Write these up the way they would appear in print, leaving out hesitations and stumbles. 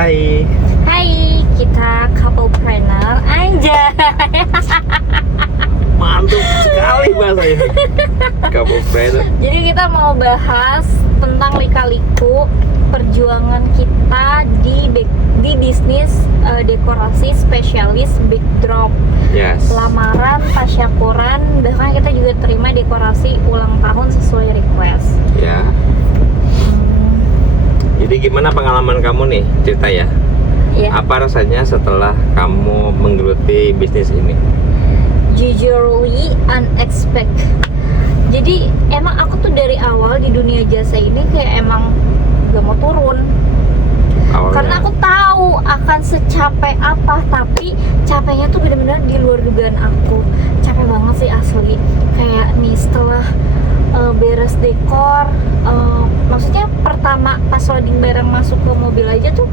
Hai. Hai, kita couplepreneur anjay. Mantap sekali bahasanya. Kamu friend. Jadi kita mau bahas tentang lika-liku perjuangan kita di bisnis dekorasi spesialis backdrop. Yes. Lamaran, tasyakuran, bahkan kita juga terima dekorasi ulang tahun sesuai request. Ya. Jadi gimana pengalaman kamu nih? Cerita ya. Ya, Apa rasanya setelah kamu menggeluti bisnis ini? jujurly unexpected. Jadi emang aku tuh dari awal di dunia jasa ini kayak emang gak mau turun. Awalnya. Karena aku tahu akan secapek apa, tapi capeknya tuh bener-bener di luar dugaan aku. Capek banget sih asli. Kayak nih setelah beres dekor, maksudnya pertama pas loading barang masuk ke mobil aja tuh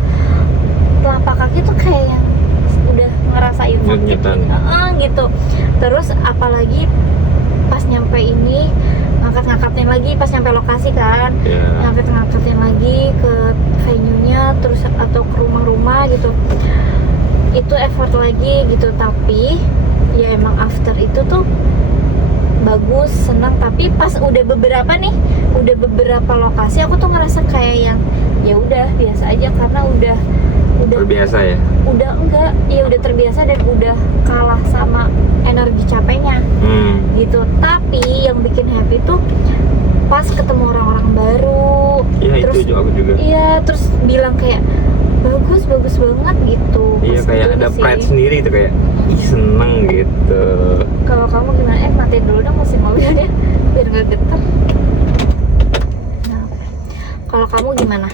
telapak kaki tuh kayak yang udah ngerasain sakit gitu. Terus apalagi pas nyampe ini ngangkat-ngangkatin lagi pas nyampe lokasi kan, ngangkat-ngangkatin lagi ke venue-nya terus atau ke rumah-rumah gitu, itu effort lagi gitu. Tapi ya emang after itu tuh bagus, senang. Tapi pas udah beberapa lokasi aku tuh ngerasa kayak yang ya udah biasa aja, karena udah Terbiasa ya? udah enggak, ya udah terbiasa dan udah kalah sama energi capeknya gitu. Tapi yang bikin happy tuh pas ketemu orang-orang baru, Iya, terus itu aku juga. iya, terus bilang kayak bagus banget gitu. Iya, Pas kayak gitu ada sih. pride sendiri tuh, kayak ih seneng gitu. Kalau kamu gimana? Matiin dulu dong mesin mobilnya biar nggak getar. Nah, kalau kamu gimana?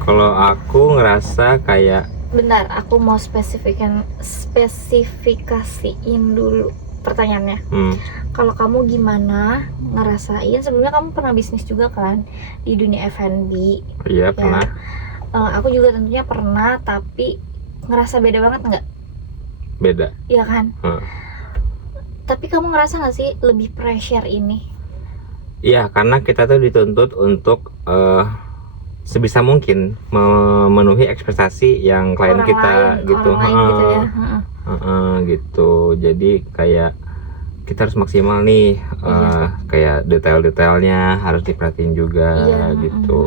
Kalau aku ngerasa kayak Bentar, aku mau spesifikasiin dulu pertanyaannya. Kalau kamu gimana ngerasain, sebelumnya kamu pernah bisnis juga kan di dunia F&B? iya pernah. Aku juga tentunya pernah, tapi ngerasa beda banget nggak? Beda. Iya kan? Tapi kamu ngerasa nggak sih lebih pressure ini? Iya, karena kita tuh dituntut untuk sebisa mungkin memenuhi ekspektasi yang klien Orang kita lain, gitu. orang lain gitu ya. Gitu. Jadi kayak kita harus maksimal nih, kayak detail-detailnya harus diperhatiin juga. Iya. Gitu.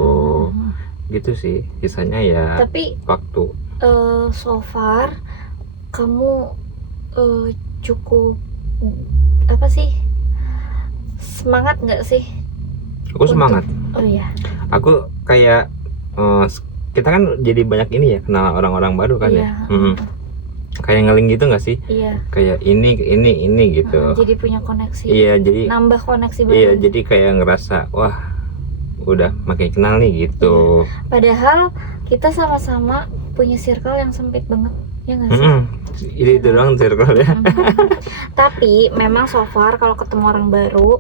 Gitu sih. Sisanya ya Tapi waktu. so far kamu cukup apa sih, semangat nggak sih? Aku semangat. Oh iya. Aku kayak kita kan jadi banyak ini ya, kenal orang-orang baru kan. Iya. Ya. Kayak ngeling gitu nggak sih? Iya. Kayak ini gitu. Jadi punya koneksi. Iya, jadi Nambah koneksi baru. iya, jadi kayak ngerasa wah udah makin kenal nih gitu. Padahal kita sama-sama punya circle yang sempit banget, ya nggak sih? Itu doang circle ya. Tapi memang so far kalau ketemu orang baru,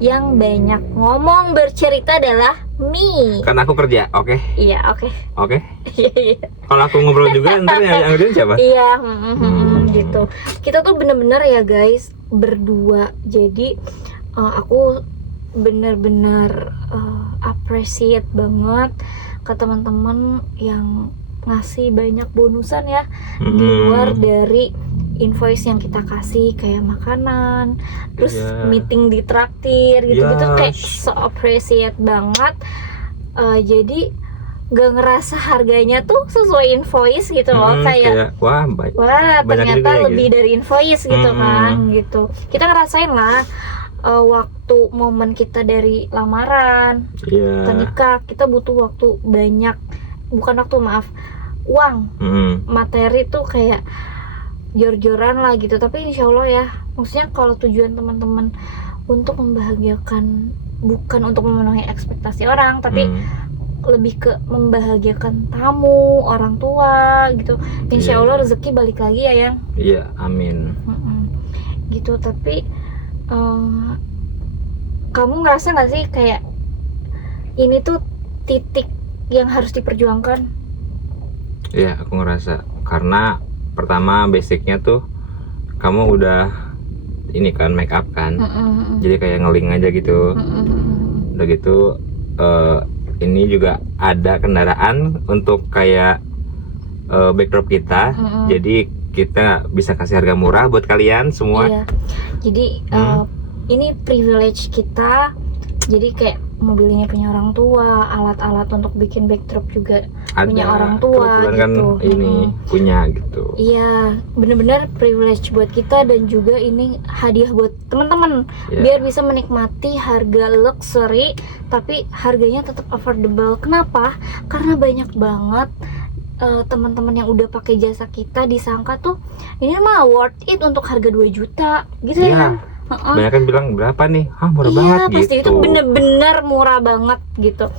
yang banyak ngomong bercerita adalah me. Karena aku kerja, oke? Iya, oke. Oke. Iya. Kalau aku ngobrol juga ntar yang ngerjain siapa? Iya, gitu. Kita tuh bener-bener ya guys berdua. Jadi aku bener-bener appreciate banget ke teman-teman yang ngasih banyak bonusan ya, di luar dari invoice yang kita kasih, kayak makanan, terus meeting di traktir gitu-gitu. Kayak so appreciate banget. Jadi gak ngerasa harganya tuh sesuai invoice gitu loh, kayak wah ternyata juga lebih dari invoice gitu kan gitu. Kita ngerasain lah waktu momen kita dari lamaran ke nikah, kita butuh waktu banyak, bukan waktu, maaf, uang, materi tuh kayak jor-joran lah gitu. Tapi insya Allah ya, maksudnya kalau tujuan teman-teman untuk membahagiakan, bukan untuk memenuhi ekspektasi orang, tapi lebih ke membahagiakan tamu, orang tua gitu. Insya Allah rezeki balik lagi ya yang. Iya, amin. Gitu. Tapi kamu ngerasa nggak sih kayak ini tuh titik yang harus diperjuangkan? Iya, aku ngerasa. Karena pertama basicnya tuh kamu udah ini kan make up kan, jadi kayak ngeling aja gitu. Udah gitu ini juga ada kendaraan untuk kayak backdrop kita. Jadi kita bisa kasih harga murah buat kalian semua. Iya. Jadi ini privilege kita. Jadi kayak mobilnya punya orang tua, alat-alat untuk bikin backdrop juga punya orang tua kebetulan gitu. kan ini punya gitu. Iya, bener-bener privilege buat kita dan juga ini hadiah buat teman-teman biar bisa menikmati harga luxury tapi harganya tetap affordable. Kenapa? Karena banyak banget teman-teman yang udah pakai jasa kita disangka tuh ini mah worth it untuk harga 2 juta gitu ya. Banyak kan bilang berapa nih? Murah Iya, banget pasti gitu. itu bener-bener murah banget gitu.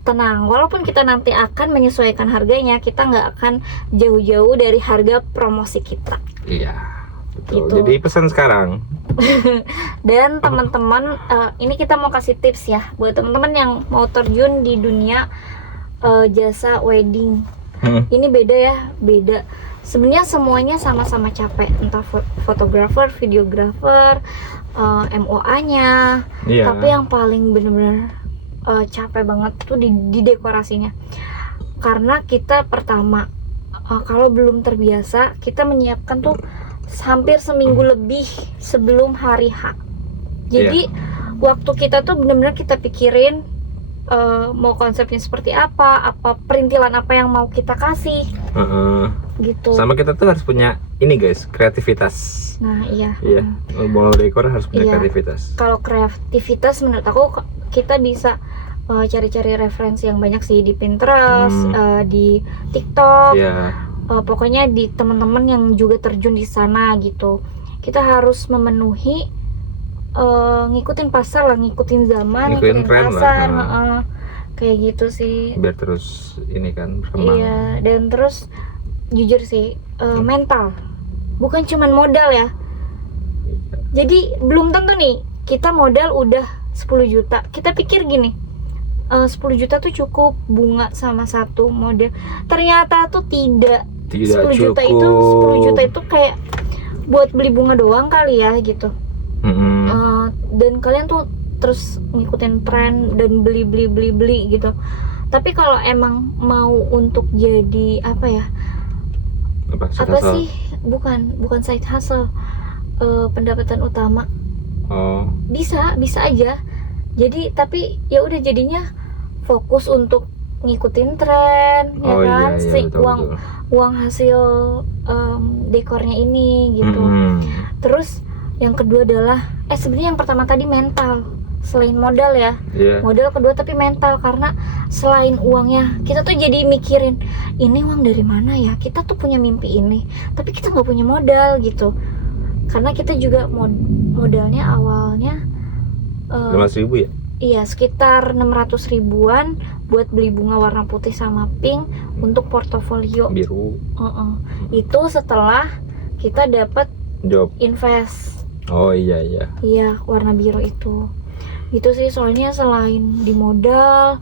Tenang, walaupun kita nanti akan menyesuaikan harganya, kita nggak akan jauh-jauh dari harga promosi kita. Iya, betul. Gitu. Jadi pesan sekarang. Dan teman-teman, ini kita mau kasih tips ya buat teman-teman yang mau terjun di dunia jasa wedding. Ini beda ya, beda. Sebenarnya semuanya sama-sama capek, entah fotografer, videografer, MOA-nya. Tapi yang paling bener-bener capek banget tuh di dekorasinya. Karena kita pertama, kalau belum terbiasa, kita menyiapkan tuh hampir seminggu lebih sebelum hari H. Jadi waktu kita tuh bener-bener kita pikirin mau konsepnya seperti apa perintilan apa yang mau kita kasih. Gitu. Sama kita tuh harus punya ini guys, kreativitas. Nah iya. Mau dekor harus punya kreativitas. Kalau kreativitas menurut aku kita bisa cari-cari referensi yang banyak sih di Pinterest, di TikTok. Pokoknya di teman-teman yang juga terjun di sana gitu. Kita harus memenuhi ngikutin pasar lah, ngikutin zaman, ngikutin pasar, kayak gitu sih. Biar terus ini kan berkembang. Iya, dan terus jujur sih mental, bukan cuman modal ya. Jadi belum tentu nih kita modal udah 10 juta. Kita pikir gini, 10 juta tuh cukup bunga sama satu model. Ternyata tuh tidak 10 juta cukup. 10 juta itu kayak buat beli bunga doang kali ya gitu. Dan kalian tuh terus ngikutin tren dan beli gitu. Tapi kalau emang mau untuk jadi apa ya? Apa sih? Bukan side hustle. Pendapatan utama. Bisa aja. Jadi tapi ya udah jadinya fokus untuk ngikutin tren, ya kan? Betul. Uang hasil dekornya ini gitu. Terus yang kedua adalah sebenarnya yang pertama tadi mental. Selain modal ya, modal kedua tapi mental, karena selain uangnya kita tuh jadi mikirin ini uang dari mana ya, kita tuh punya mimpi ini tapi kita nggak punya modal gitu, karena kita juga modalnya awalnya 5.000 ya? Iya, sekitar 600 ribuan buat beli bunga warna putih sama pink untuk portofolio biru. Itu setelah kita dapat job invest. Iya, warna biru itu. Gitu sih, soalnya selain di modal,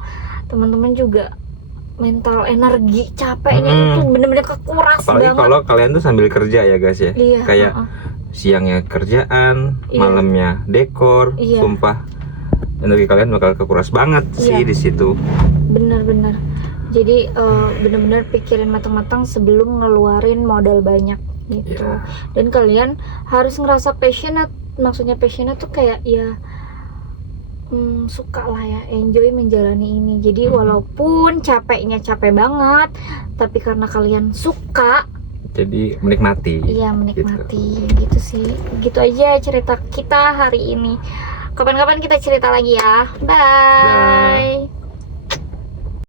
teman-teman juga mental energi capeknya itu bener-bener kekuras. Apalagi banget. Kalau kalian tuh sambil kerja ya guys ya. Kayak siangnya kerjaan, malamnya dekor. Sumpah energi kalian bakal kekuras banget sih di situ. Bener-bener. Jadi bener-bener pikirin matang-matang sebelum ngeluarin modal banyak gitu. Dan kalian harus ngerasa passionate. Maksudnya passionate tuh kayak ya suka lah ya, enjoy menjalani ini. Jadi walaupun capeknya capek banget, tapi karena kalian suka, jadi menikmati. Iya, menikmati gitu sih. Gitu aja cerita kita hari ini. Kapan-kapan kita cerita lagi ya. Bye.